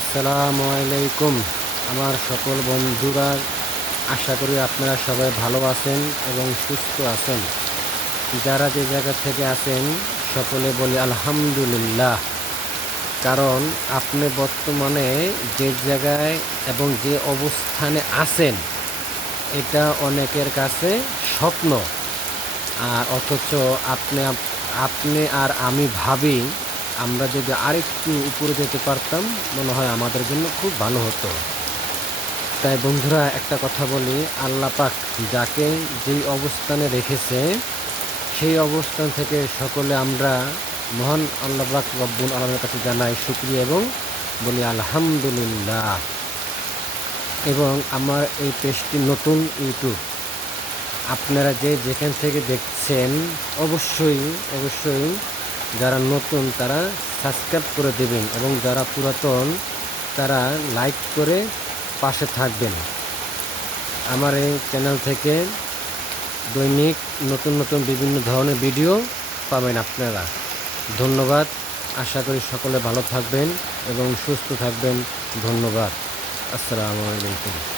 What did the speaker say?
আসসালামু আলাইকুম আমার সকল বন্ধুরা, আশা করি আপনারা সবাই ভালো আছেন এবং সুস্থ আছেন। যারা যে জায়গা থেকে আছেন সকলে বলি আলহামদুলিল্লাহ। কারণ আপনি বর্তমানে যে জায়গায় এবং যে অবস্থানে আছেন এটা অনেকের কাছে স্বপ্ন, আর অথচ আপনি আর আমি ভাবি আমরা যদি আরেকটু উপরে যেতে পারতাম মনে হয় আমাদের জন্য খুব ভালো হতো। তাই বন্ধুরা, একটা কথা বলি, আল্লাহ পাক যাকে যেই অবস্থানে রেখেছে সেই অবস্থান থেকে সকলে আমরা মহান আল্লাহ পাক রব্বুল আলামিনের কাছে জানাই শুকরিয়া এবং বলি আলহামদুলিল্লাহ। এবং আমার এই পেজটি নতুন ইউটিউব, আপনারা যে যেখান থেকে দেখছেন অবশ্যই অবশ্যই যারা নতুন তারা সাবস্ক্রাইব করে দেবেন এবং যারা পুরাতন তারা লাইক করে পাশে থাকবেন। আমার এই চ্যানেল থেকে দৈনিক নতুন নতুন বিভিন্ন ধরনের ভিডিও পাবেন আপনারা। ধন্যবাদ। আশা করি সকলে ভালো থাকবেন এবং সুস্থ থাকবেন। ধন্যবাদ। আসসালামু আলাইকুম।